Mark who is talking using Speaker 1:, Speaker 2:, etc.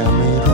Speaker 1: i camera.